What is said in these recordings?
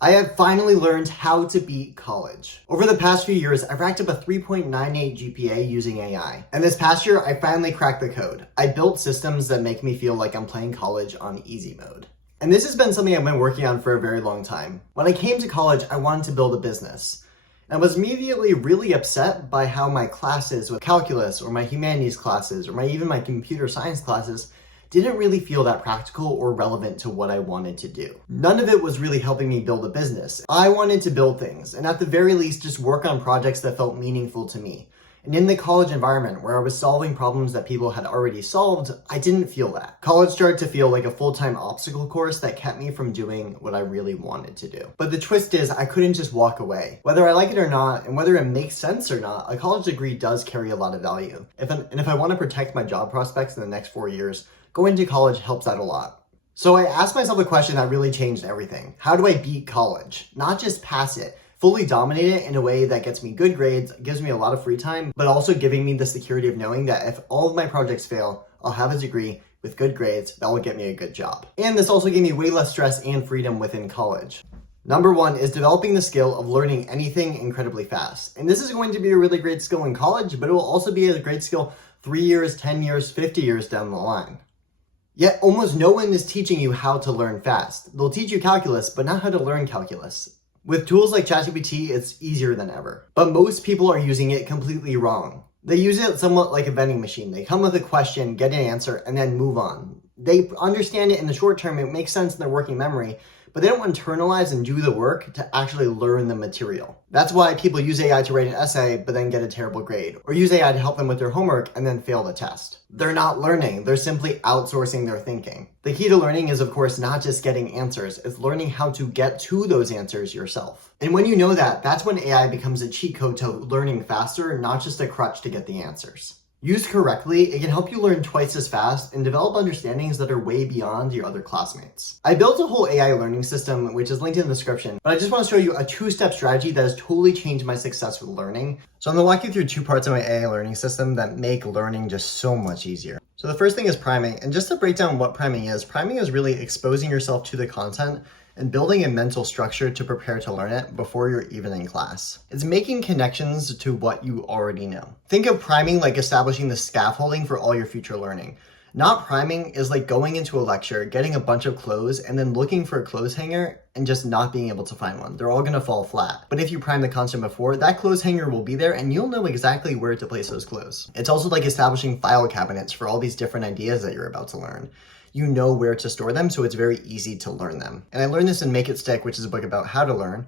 I have finally learned how to beat college. Over the past few years, I've racked up a 3.98 GPA using AI. And this past year, I finally cracked the code. I built systems that make me feel like I'm playing college on easy mode. And this has been something I've been working on for a very long time. When I came to college, I wanted to build a business. And I was immediately really upset by how my classes with calculus or my humanities classes or even my computer science classes didn't really feel that practical or relevant to what I wanted to do. None of it was really helping me build a business. I wanted to build things, and at the very least, just work on projects that felt meaningful to me. And in the college environment where I was solving problems that people had already solved, I didn't feel that. College started to feel like a full-time obstacle course that kept me from doing what I really wanted to do. But the twist is I couldn't just walk away. Whether I like it or not, and whether it makes sense or not, a college degree does carry a lot of value. If I want to protect my job prospects in the next 4 years, going to college helps out a lot. So I asked myself a question that really changed everything. How do I beat college? Not just pass it, fully dominate it in a way that gets me good grades, gives me a lot of free time, but also giving me the security of knowing that if all of my projects fail, I'll have a degree with good grades that will get me a good job. And this also gave me way less stress and freedom within college. Number one is developing the skill of learning anything incredibly fast. And this is going to be a really great skill in college, but it will also be a great skill 3 years, 10 years, 50 years down the line. Yet almost no one is teaching you how to learn fast. They'll teach you calculus, but not how to learn calculus. With tools like ChatGPT, it's easier than ever. But most people are using it completely wrong. They use it somewhat like a vending machine. They come with a question, get an answer, and then move on. They understand it in the short term, it makes sense in their working memory, but they don't internalize and do the work to actually learn the material. That's why people use AI to write an essay, but then get a terrible grade, or use AI to help them with their homework and then fail the test. They're not learning, they're simply outsourcing their thinking. The key to learning is, of course, not just getting answers, it's learning how to get to those answers yourself. And when you know that, that's when AI becomes a cheat code to learning faster, not just a crutch to get the answers. Used correctly, it can help you learn twice as fast and develop understandings that are way beyond your other classmates. I built a whole AI learning system, which is linked in the description, but I just want to show you a two-step strategy that has totally changed my success with learning. So I'm going to walk you through two parts of my AI learning system that make learning just so much easier. So the first thing is priming, and just to break down what priming is really exposing yourself to the content and building a mental structure to prepare to learn it before you're even in class. It's making connections to what you already know. Think of priming like establishing the scaffolding for all your future learning. Not priming is like going into a lecture, getting a bunch of clothes, and then looking for a clothes hanger and just not being able to find one. They're all gonna fall flat. But if you prime the content before, that clothes hanger will be there and you'll know exactly where to place those clothes. It's also like establishing file cabinets for all these different ideas that you're about to learn. You know where to store them, so it's very easy to learn them. And I learned this in Make It Stick, which is a book about how to learn.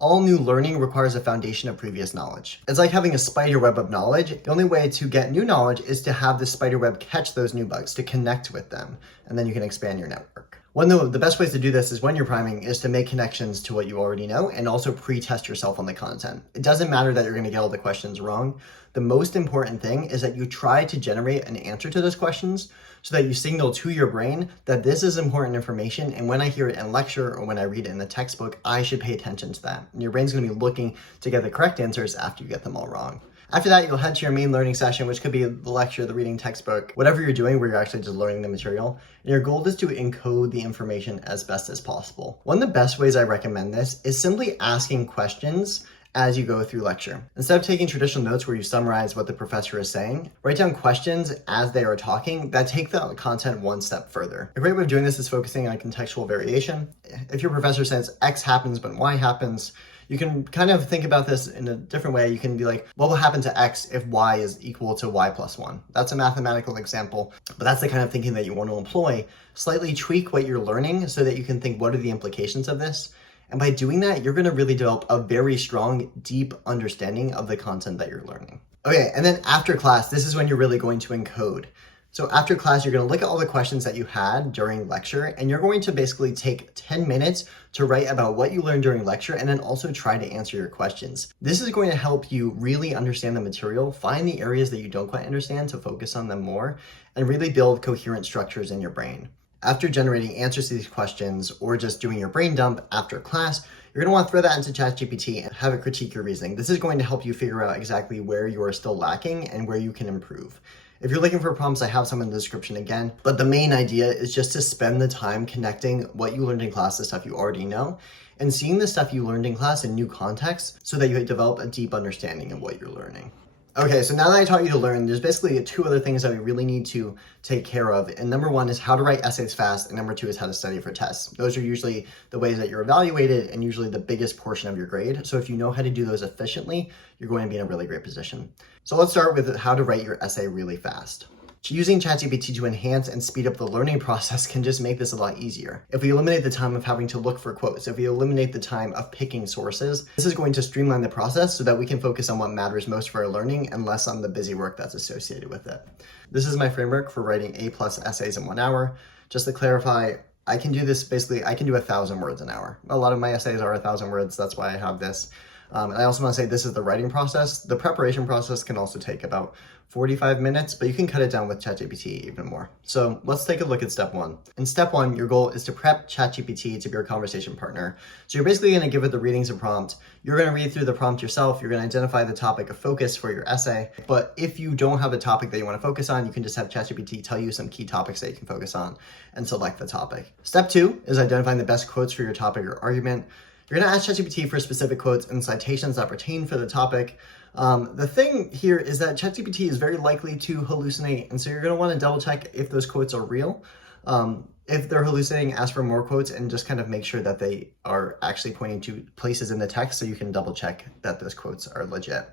All new learning requires a foundation of previous knowledge. It's like having a spider web of knowledge. The only way to get new knowledge is to have the spider web catch those new bugs, to connect with them, and then you can expand your network. One of the best ways to do this is when you're priming is to make connections to what you already know and also pre-test yourself on the content. It doesn't matter that you're gonna get all the questions wrong. The most important thing is that you try to generate an answer to those questions so that you signal to your brain that this is important information, and when I hear it in lecture or when I read it in the textbook, I should pay attention to that. And your brain's gonna be looking to get the correct answers after you get them all wrong. After that, you'll head to your main learning session, which could be the lecture, the reading textbook, whatever you're doing where you're actually just learning the material. And your goal is to encode the information as best as possible. One of the best ways I recommend this is simply asking questions as you go through lecture. Instead of taking traditional notes where you summarize what the professor is saying, write down questions as they are talking that take the content one step further. A great way of doing this is focusing on contextual variation. If your professor says X happens but Y happens, you can kind of think about this in a different way. You can be like, what will happen to X if Y is equal to Y plus 1? That's a mathematical example, but that's the kind of thinking that you want to employ. Slightly tweak what you're learning so that you can think, what are the implications of this? And by doing that, you're going to really develop a very strong, deep understanding of the content that you're learning. Okay, and then after class, this is when you're really going to encode. So after class, you're going to look at all the questions that you had during lecture, and you're going to basically take 10 minutes to write about what you learned during lecture and then also try to answer your questions. This is going to help you really understand the material, find the areas that you don't quite understand to focus on them more, and really build coherent structures in your brain. After generating answers to these questions or just doing your brain dump after class, you're going to want to throw that into ChatGPT and have it critique your reasoning. This is going to help you figure out exactly where you are still lacking and where you can improve. If you're looking for prompts, I have some in the description again, but the main idea is just to spend the time connecting what you learned in class to stuff you already know and seeing the stuff you learned in class in new contexts so that you develop a deep understanding of what you're learning. Okay, so now that I taught you to learn, there's basically two other things that we really need to take care of. And number one is how to write essays fast, and number two is how to study for tests. Those are usually the ways that you're evaluated and usually the biggest portion of your grade. So if you know how to do those efficiently, you're going to be in a really great position. So let's start with how to write your essay really fast. Using ChatGPT to enhance and speed up the learning process can just make this a lot easier. If we eliminate the time of having to look for quotes, if we eliminate the time of picking sources, this is going to streamline the process so that we can focus on what matters most for our learning and less on the busy work that's associated with it. This is my framework for writing A+ essays in 1 hour. Just to clarify, I can do this basically, I can do 1,000 words an hour. A lot of my essays are 1,000 words, that's why I have this. And I also want to say this is the writing process. The preparation process can also take about 45 minutes, but you can cut it down with ChatGPT even more. So let's take a look at step one. In step one, your goal is to prep ChatGPT to be your conversation partner. So you're basically going to give it the readings and prompt. You're going to read through the prompt yourself. You're going to identify the topic of focus for your essay. But if you don't have a topic that you want to focus on, you can just have ChatGPT tell you some key topics that you can focus on and select the topic. Step two is identifying the best quotes for your topic or argument. You're going to ask ChatGPT for specific quotes and citations that pertain for the topic. The thing here is that ChatGPT is very likely to hallucinate, and so you're going to want to double check if those quotes are real. If they're hallucinating, ask for more quotes and just kind of make sure that they are actually pointing to places in the text so you can double check that those quotes are legit.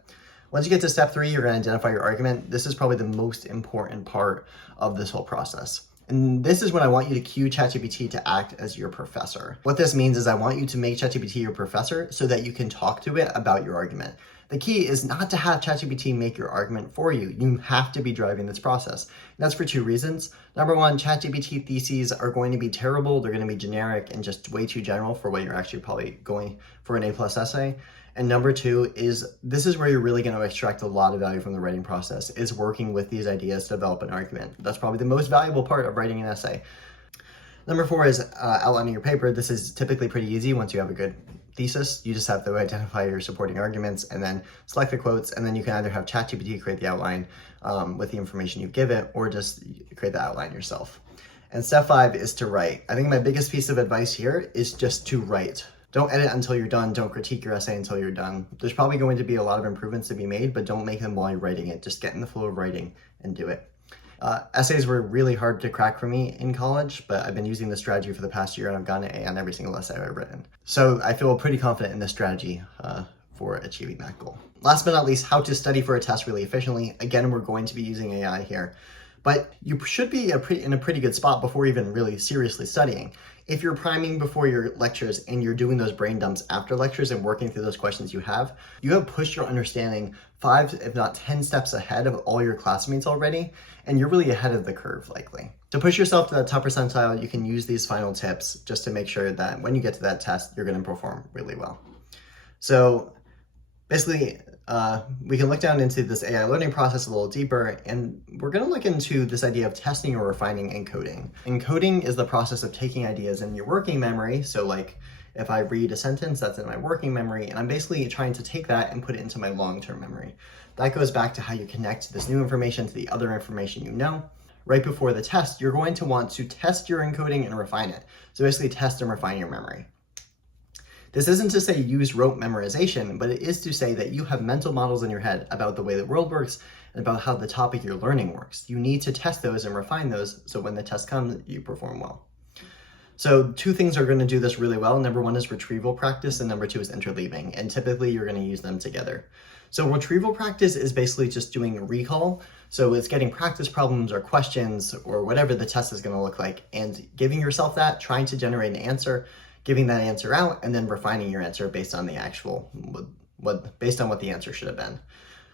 Once you get to step three, you're going to identify your argument. This is probably the most important part of this whole process. And this is when I want you to cue ChatGPT to act as your professor. What this means is I want you to make ChatGPT your professor so that you can talk to it about your argument. The key is not to have ChatGPT make your argument for you. You have to be driving this process. And that's for two reasons. Number one, ChatGPT theses are going to be terrible. They're going to be generic and just way too general for what you're actually probably going for an A+ essay. And number two is this is where you're really going to extract a lot of value from the writing process, is working with these ideas to develop an argument. That's probably the most valuable part of writing an essay. Number four is outlining your paper. This is typically pretty easy once you have a good thesis. You just have to identify your supporting arguments and then select the quotes, and then you can either have ChatGPT create the outline with the information you give it, or just create the outline yourself. And step five is to write. I think my biggest piece of advice here is just to write. Don't edit until you're done. Don't critique your essay until you're done. There's probably going to be a lot of improvements to be made, but don't make them while you're writing it. Just get in the flow of writing and do it. Essays were really hard to crack for me in college, but I've been using this strategy for the past year and I've gotten an A on every single essay I've written. So I feel pretty confident in this strategy for achieving that goal. Last but not least, how to study for a test really efficiently. Again, we're going to be using AI here, but you should be in a pretty good spot before even really seriously studying. If you're priming before your lectures and you're doing those brain dumps after lectures and working through those questions you have pushed your understanding 5, if not 10 steps ahead of all your classmates already, and you're really ahead of the curve likely. To push yourself to that top percentile, you can use these final tips just to make sure that when you get to that test, you're going to perform really well. So basically, we can look down into this AI learning process a little deeper, and we're going to look into this idea of testing or refining encoding. Encoding is the process of taking ideas in your working memory. So like if I read a sentence, that's in my working memory, and I'm basically trying to take that and put it into my long-term memory. That goes back to how you connect this new information to the other information you know. Right before the test, you're going to want to test your encoding and refine it. So basically test and refine your memory. This isn't to say use rote memorization, but it is to say that you have mental models in your head about the way the world works and about how the topic you're learning works. You need to test those and refine those so when the test comes, you perform well. So two things are going to do this really well. Number one is retrieval practice, and number two is interleaving, and typically you're going to use them together. So retrieval practice is basically just doing recall. So it's getting practice problems or questions or whatever the test is going to look like and giving yourself that, trying to generate an answer, giving that answer out, and then refining your answer based on the actual, based on what the answer should have been.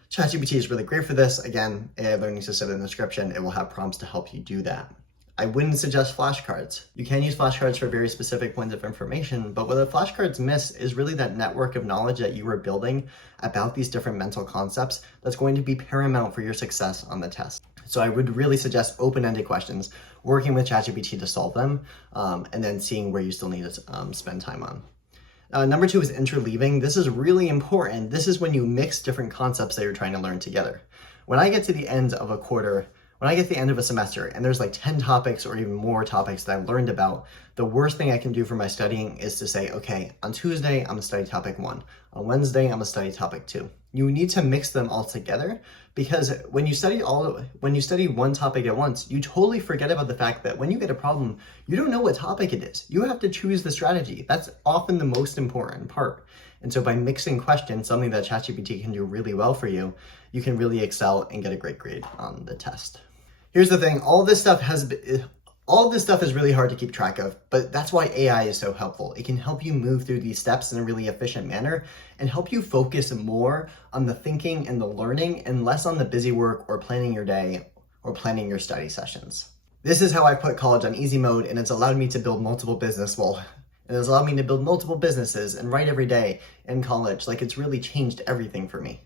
ChatGPT is really great for this. Again, AI Learning System in the description, it will have prompts to help you do that. I wouldn't suggest flashcards. You can use flashcards for very specific points of information, but what the flashcards miss is really that network of knowledge that you are building about these different mental concepts that's going to be paramount for your success on the test. So I would really suggest open-ended questions, working with ChatGPT to solve them, and then seeing where you still need to spend time on. Number two is interleaving. This is really important. This is when you mix different concepts that you're trying to learn together. When I get to the end of a quarter, When I get to the end of a semester and there's like 10 topics or even more topics that I've learned about, the worst thing I can do for my studying is to say, okay, on Tuesday, I'm gonna study topic 1. On Wednesday, I'm gonna study topic 2. You need to mix them all together, because when you study one topic at once, you totally forget about the fact that when you get a problem, you don't know what topic it is. You have to choose the strategy. That's often the most important part. And so by mixing questions, something that ChatGPT can do really well for you, you can really excel and get a great grade on the test. Here's the thing, all this stuff is really hard to keep track of, but that's why AI is so helpful. It can help you move through these steps in a really efficient manner and help you focus more on the thinking and the learning and less on the busy work or planning your day or planning your study sessions. This is how I put college on easy mode, and it's allowed me to build multiple businesses and write every day in college. Like, it's really changed everything for me.